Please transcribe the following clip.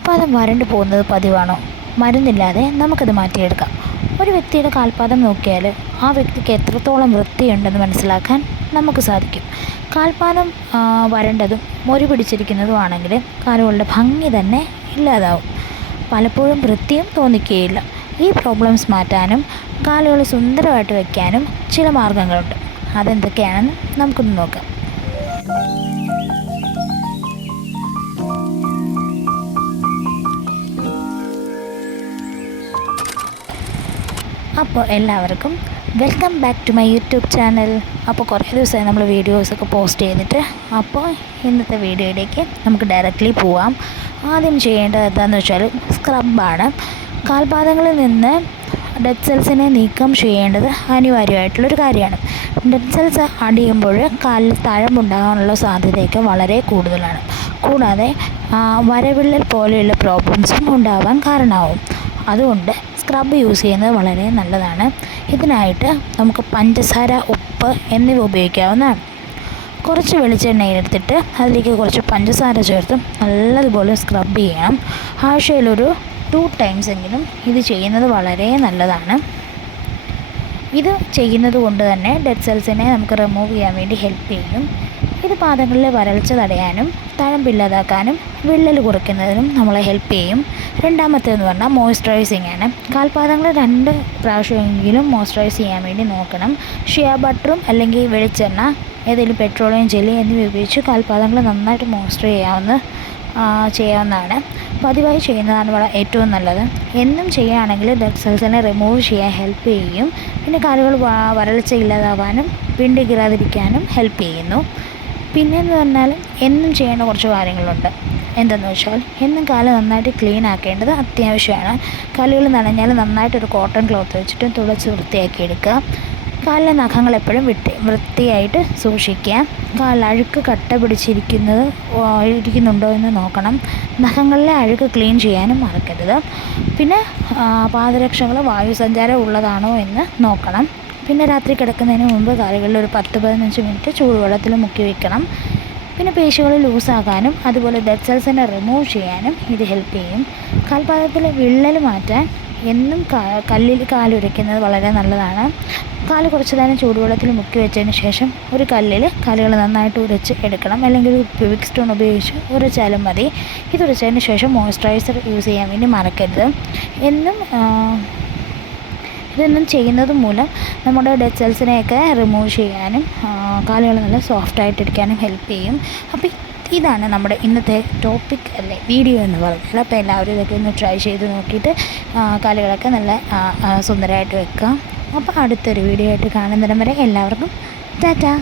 കാൽപാദം വരണ്ടു പോകുന്നത് പതിവാണോ? മരുന്നില്ലാതെ നമുക്കത് മാറ്റിയെടുക്കാം. ഒരു വ്യക്തിയുടെ കാൽപാദം നോക്കിയാൽ ആ വ്യക്തിക്ക് എത്രത്തോളം വൃത്തിയുണ്ടെന്ന് മനസ്സിലാക്കാൻ നമുക്ക് സാധിക്കും. കാൽപാദം വരണ്ടതും മൊരി പിടിച്ചിരിക്കുന്നതുമാണെങ്കിൽ കാലുകളുടെ ഭംഗി തന്നെ ഇല്ലാതാവും. പലപ്പോഴും വൃത്തിയും തോന്നിക്കുകയില്ല ഈ പ്രോബ്ലംസ് മാറ്റാനും കാലുകൾ സുന്ദരമായിട്ട് വയ്ക്കാനും ചില മാർഗങ്ങളുണ്ട്. അതെന്തൊക്കെയാണെന്ന് നമുക്കൊന്ന് നോക്കാം. അപ്പോൾ എല്ലാവർക്കും welcome back to my YouTube channel. അപ്പോൾ കുറേ ദിവസമായി നമ്മൾ വീഡിയോസൊക്കെ പോസ്റ്റ് ചെയ്തിട്ട് അപ്പോൾ ഇന്നത്തെ വീഡിയോയിലേക്ക് നമുക്ക് ഡയറക്റ്റ്ലി പോവാം. ആദ്യം ചെയ്യേണ്ടത് എന്താണെന്ന് വെച്ചാൽ സ്ക്രബാണ് കാൽപാദങ്ങളിൽ നിന്ന് ഡെഡ് സെൽസിനെ നീക്കം ചെയ്യേണ്ടത് അനിവാര്യമായിട്ടുള്ളൊരു കാര്യമാണ്. ഡെഡ് സെൽസ് അടിയുമ്പോൾ കാലിൽ തഴമ്പുണ്ടാകാനുള്ള സാധ്യതയൊക്കെ വളരെ കൂടുതലാണ്. കൂടാതെ വരവിള്ളൽ പോലെയുള്ള പ്രോബ്ലംസും ഉണ്ടാവാൻ കാരണമാവും. അതുകൊണ്ട് സ്ക്രബ് യൂസ് ചെയ്യുന്നത് വളരെ നല്ലതാണ്. ഇതിനായിട്ട് നമുക്ക് പഞ്ചസാര ഉപ്പ് എന്നിവ ഉപയോഗിക്കാവുന്നതാണ്. കുറച്ച് വെളിച്ചെണ്ണ എടുത്തിട്ട് അതിലേക്ക് കുറച്ച് പഞ്ചസാര ചേർത്ത് നല്ലതുപോലെ സ്ക്രബ് ചെയ്യണം. ആഴ്ചയിലൊരു ടു ടൈംസ് എങ്കിലും ഇത് ചെയ്യുന്നത് വളരെ നല്ലതാണ്. ഇത് ചെയ്യുന്നത് കൊണ്ട് തന്നെ ഡെഡ് സെൽസിനെ നമുക്ക് റിമൂവ് ചെയ്യാൻ വേണ്ടി ഹെൽപ്പ് ചെയ്യും. ഇത് പാദങ്ങളിലെ വരൾച്ച തടയാനും തഴമ്പില്ലാതാക്കാനും വിള്ളൽ കുറയ്ക്കുന്നതിനും നമ്മളെ ഹെൽപ്പ് ചെയ്യും. രണ്ടാമത്തേന്ന് പറഞ്ഞാൽ മോയ്സ്ചറൈസിങ് ആണ്. കാൽപാദങ്ങൾ രണ്ട് പ്രാവശ്യമെങ്കിലും മോയ്സ്ചറൈസ് ചെയ്യാൻ വേണ്ടി നോക്കണം. ഷിയ ബട്ടറും അല്ലെങ്കിൽ വെളിച്ചെണ്ണ ഏതെങ്കിലും പെട്രോളിയം ജെല്ലി എന്നിവ ഉപയോഗിച്ച് കാൽപാദങ്ങൾ നന്നായിട്ട് മോയ്സ്ചർ ചെയ്യാവുന്ന ചെയ്യാവുന്നതാണ്. പതിവായി ചെയ്യുന്നതാണ് വളരെ ഏറ്റവും നല്ലത്. എന്നും ചെയ്യുകയാണെങ്കിൽ ഡെഡ് സെൽസിനെ റിമൂവ് ചെയ്യാൻ ഹെൽപ്പ് ചെയ്യും. പിന്നെ കാലുകൾ വരൾച്ച ഇല്ലാതാവാനും പിണ്ടി കീറാതിരിക്കാനും ഹെൽപ്പ് ചെയ്യുന്നു. പിന്നെയെന്ന് പറഞ്ഞാൽ എന്നും ചെയ്യേണ്ട കുറച്ച് കാര്യങ്ങളുണ്ട്. എന്തെന്ന് വെച്ചാൽ എന്നും കാല നന്നായിട്ട് ക്ലീൻ ആക്കേണ്ടത് അത്യാവശ്യമാണ്. കാലുകൾ നനഞ്ഞാൽ നന്നായിട്ടൊരു കോട്ടൺ ക്ലോത്ത് വെച്ചിട്ട് തുളച്ച് വൃത്തിയാക്കി എടുക്കുക. കാലിലെ നഖങ്ങൾ എപ്പോഴും വിട്ട് വൃത്തിയായിട്ട് സൂക്ഷിക്കുക. കാലിൽ അഴുക്ക് കട്ട പിടിച്ചിരിക്കുന്നത് ഇരിക്കുന്നുണ്ടോ എന്ന് നോക്കണം. നഖങ്ങളിലെ അഴുക്ക് ക്ലീൻ ചെയ്യാനും മറക്കരുത്. പിന്നെ പാദരക്ഷകൾ വായുസഞ്ചാരം ഉള്ളതാണോ എന്ന് നോക്കണം. പിന്നെ രാത്രി കിടക്കുന്നതിന് മുമ്പ് കാലുകളിൽ ഒരു പത്ത് പതിനഞ്ച് മിനിറ്റ് ചൂടുവെള്ളത്തിൽ മുക്കി വെക്കണം. പിന്നെ പേശികൾ ലൂസാകാനും അതുപോലെ ഡെഡ് സെൽസിനെ റിമൂവ് ചെയ്യാനും ഇത് ഹെൽപ്പ് ചെയ്യും. കാൽപാദത്തിലെ വിള്ളൽ മാറ്റാൻ എന്നും കല്ലിൽ കാലുരയ്ക്കുന്നത് വളരെ നല്ലതാണ്. കാൽ കുറച്ച് നേരം ചൂടുവെള്ളത്തിൽ മുക്കി വെച്ചതിന് ശേഷം ഒരു കല്ലിൽ കാലുകൾ നന്നായിട്ട് ഉരച്ച് എടുക്കണം. അല്ലെങ്കിൽ പ്യൂബിക് സ്റ്റോൺ ഉപയോഗിച്ച് ഉരച്ചാലും മതി. ഇത് ഉരച്ചതിന് ശേഷം മോയ്സ്ചറൈസർ യൂസ് ചെയ്യാൻ വേണ്ടി മറക്കരുത്. എന്നും ഇതൊന്നും ചെയ്യുന്നത് മൂലം നമ്മുടെ ഡെഡ് സെൽസിനെയൊക്കെ റിമൂവ് ചെയ്യാനും കാലുകൾ നല്ല സോഫ്റ്റ് ആയിട്ടിരിക്കാനും ഹെൽപ്പ് ചെയ്യും. അപ്പോൾ ഇതാണ് നമ്മുടെ ഇന്നത്തെ ടോപ്പിക് അല്ലേ വീഡിയോ എന്ന് പറഞ്ഞാൽ. അപ്പോൾ എല്ലാവരും ഇതൊക്കെ ഒന്ന് ട്രൈ ചെയ്ത് നോക്കിയിട്ട് കാലുകളൊക്കെ നല്ല സുന്ദരമായിട്ട് വെക്കാം. അപ്പോൾ അടുത്തൊരു വീഡിയോ ആയിട്ട് കാണുന്നിടം വരെ എല്ലാവർക്കും ടാറ്റാ!